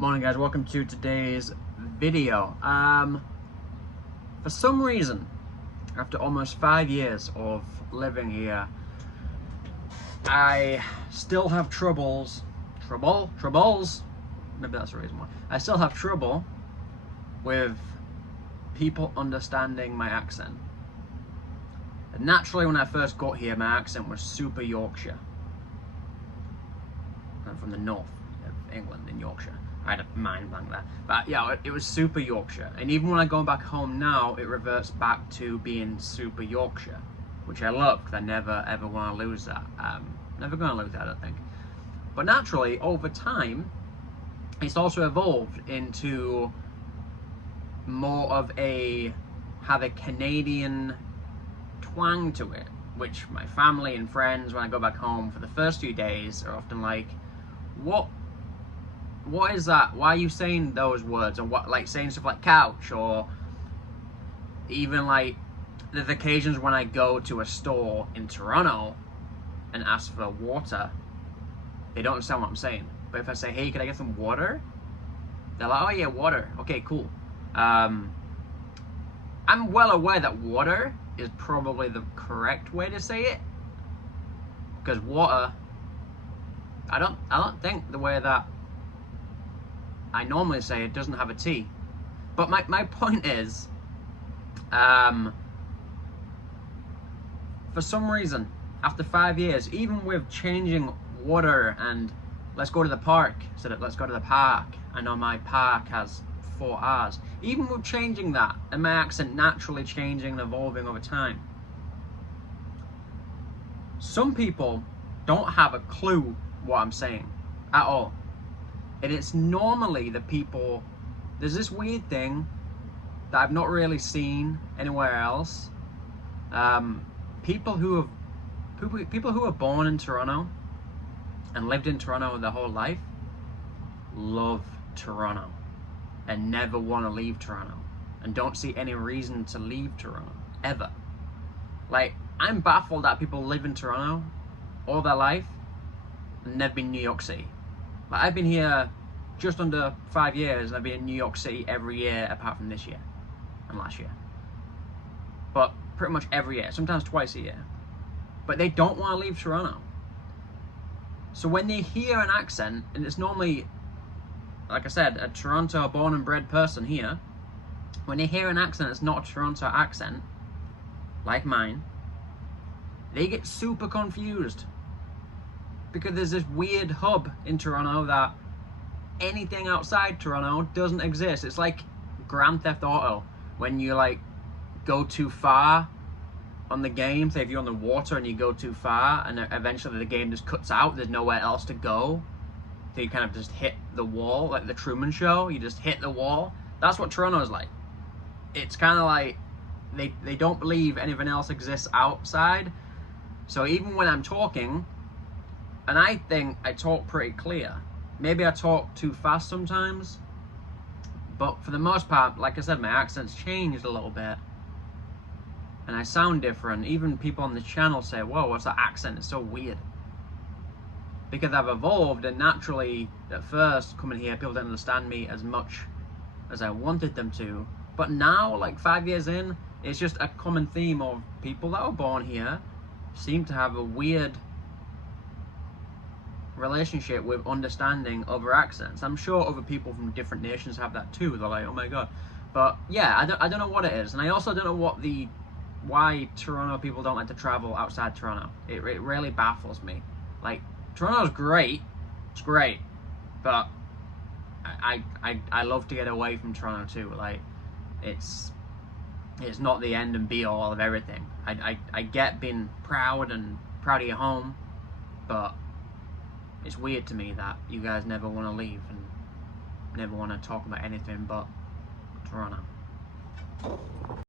Morning guys, welcome to today's video. For some reason, after almost 5 years of living here, I still have troubles, maybe that's the reason why. I still have trouble with people understanding my accent. And naturally, when I first got here, my accent was super Yorkshire. I'm from the north of England, in Yorkshire. I had a mind blank there. But yeah, it was super Yorkshire. And even when I go back home now, it reverts back to being super Yorkshire, which I love because I never ever want to lose that. Never going to lose that, I don't think. But naturally, over time, it's also evolved into more of have a Canadian twang to it, which my family and friends, when I go back home for the first few days, are often like, what is that? Why are you saying those words? Or what, like saying stuff like couch, or even like there's occasions when I go to a store in Toronto and ask for water, they don't understand what I'm saying. But if I say, hey, can I get some water? They're like, oh yeah, water. Okay, cool. I'm well aware that water is probably the correct way to say it, because water, I don't think the way that I normally say it doesn't have a T. But my point is, for some reason, after 5 years, even with changing water and let's go to the park instead of let's go to the park, I know my park has 4 R's. Even with changing that, and my accent naturally changing and evolving over time, some people don't have a clue what I'm saying at all. And it's normally the people, there's this weird thing that I've not really seen anywhere else. People who are born in Toronto and lived in Toronto their whole life love Toronto and never want to leave Toronto and don't see any reason to leave Toronto ever. Like, I'm baffled that people live in Toronto all their life and never been in New York City. Like, I've been here just under 5 years and I've been in New York City every year apart from this year and last year. But pretty much every year, sometimes twice a year. But they don't want to leave Toronto. So when they hear an accent, and it's normally, like I said, a Toronto born and bred person here, when they hear an accent that's not a Toronto accent, like mine, they get super confused. Because there's this weird hub in Toronto that anything outside Toronto doesn't exist. It's like Grand Theft Auto, when you like go too far on the game. Say if you're on the water and you go too far and eventually the game just cuts out, there's nowhere else to go. So you kind of just hit the wall, like the Truman Show, you just hit the wall. That's what Toronto is like. It's kind of like they don't believe anything else exists outside. So even when I'm talking, and I think I talk pretty clear. Maybe I talk too fast sometimes, but for the most part, like I said, my accent's changed a little bit, and I sound different. Even people on the channel say, whoa, what's that accent? It's so weird. Because I've evolved, and naturally, at first, coming here, people didn't understand me as much as I wanted them to. But now, like 5 years in, it's just a common theme of people that were born here seem to have a weird relationship with understanding other accents. I'm sure other people from different nations have that too. They're like, oh my god. But yeah, I don't know what it is, and I also don't know why Toronto people don't like to travel outside Toronto. It really baffles me. Like, Toronto's great, it's great, but I love to get away from Toronto too. Like, it's not the end and be all of everything. I get being proud of your home, but it's weird to me that you guys never want to leave and never want to talk about anything but Toronto.